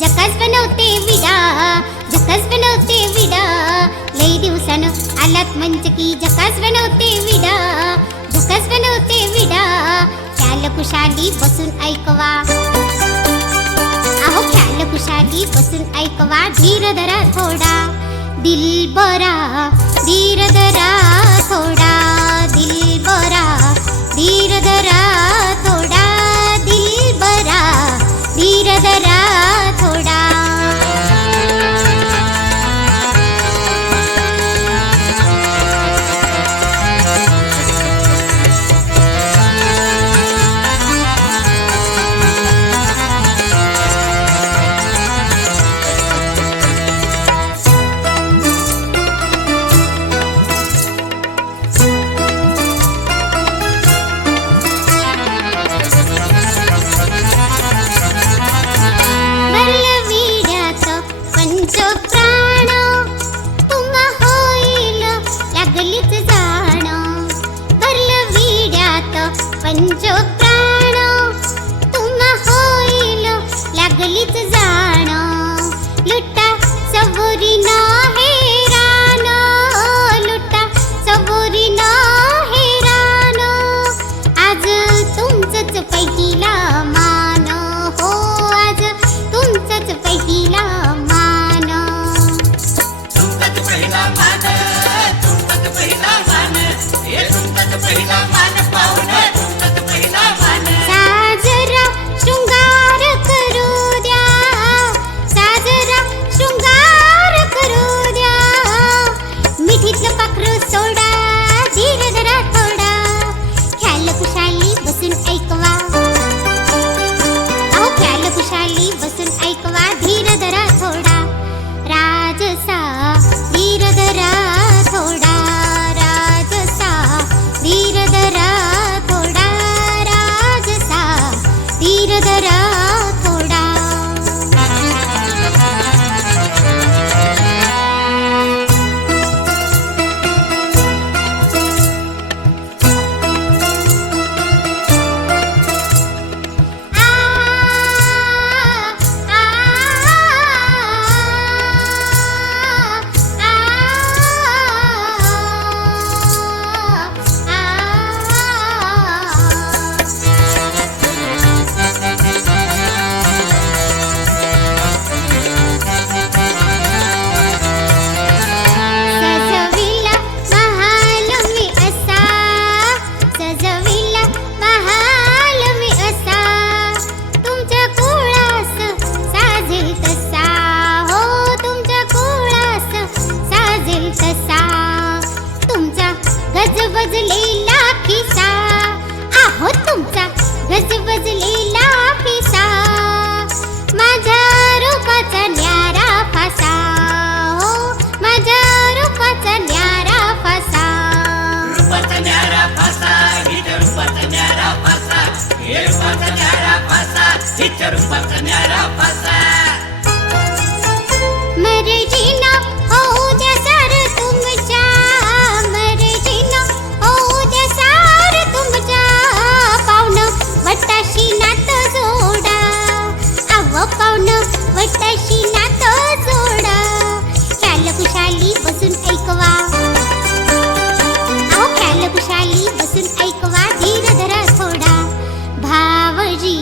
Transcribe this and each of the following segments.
जकास बनवते विडा, जकास बनवते विडा. लई दिवसानं आलात मंचकी जकास बनवते विडा, जकास बनवते विडा. ख्याल खुशाली बसून ऐकवा, अहो ख्याल खुशाली बसून ऐकवा. धीर धरा थोडा दिलबरा, धीर धरा थोडा दिलबरा, धीर धरा थोडा दिलबरा, धीर धरा थोडा. पंचप्राण तुम्हा होईल लागलीच जाण. लुटा सबोरी ना हेरान, लुटा सबोरी ना हेरान. आज तुमचंच पहिला मान, हो आज तुमचंच पहिला मान. तुमचंच पहिला मान, तुमचंच पहिला मान, हे तुमचंच पहिला मान पाहुणं. साजरा शृंगार करू द्या, साजरा शृंगार करू द्या. मिठीतलं पाखरू सोडा, धीर धरा थोडा. ख्याल खुशाली बसून ऐकवा, अहो ख्याल खुशाली बसून ऐकवा. धीर धरा थोडा राजसा, धीर धरा थोडा राजसा, धीर धरा थोडा राजसा, धीर धरा थोडा. गजबजलेला खिसा, आहो तुमचा गजबजलेला खिसा. माझ्या रूपाचा न्यारा फासा, हो माझ्या रूपाचा न्यारा फासा. रूपाचा न्यारा फासा, हिच्या रूपाचा न्यारा फासा, हे रूपाचा न्यारा फासा, हिच्या रूपाचा न्यारा फासा. मर्जीना होऊ द्या सार तुमच्या, मर्जीना होऊ द्या सार तुमच्या. पाहुणं वटाशी नातं जोडा, अव पाहुणं वटाशी नातं जोडा. ख्याल खुशाली बसून ऐकवा, अहो ख्याल खुशाली बसून ऐकवा. धीर धरा थोडा भावजी,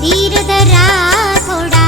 धीर धरा थोडा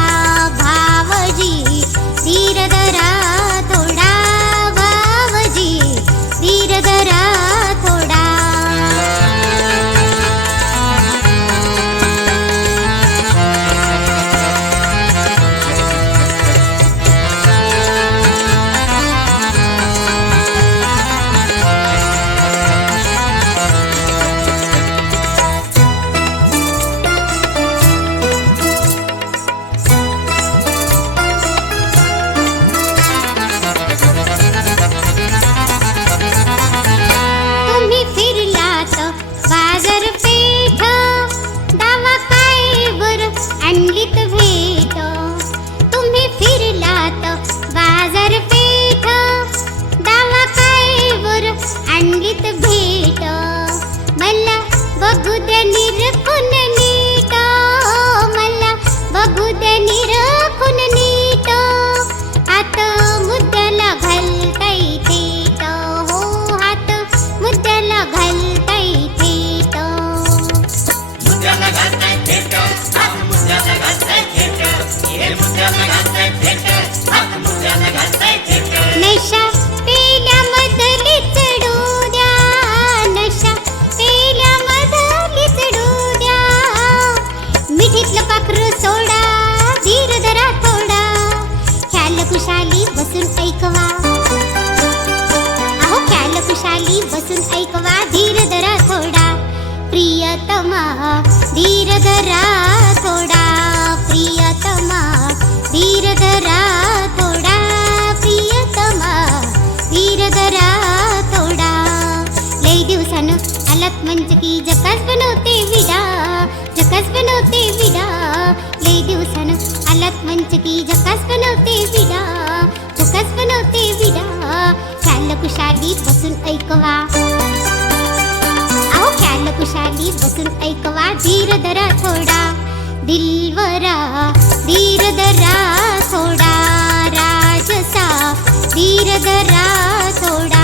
अहो ख्याल खुशाली बसून ऐकवा धीर धरा थोडा प्रियतमा धीर धरा थोडा प्रियतमा धीर धरा थोडा प्रियतमा धीर धरा थोडा लई दिवसानं आलात मंच की जकास बनवते विडा जकास बनवते विडा लई दिवसानं आलात मंच की जकास बनवते विडा जकास बनवते विडा ख्याल खुशाली बसून ऐकवा अहो ख्याल खुशाली बसून ऐकवा धीर धरा थोडा दिलवरा धीर धरा थोडा राजसा धीर धरा थोडा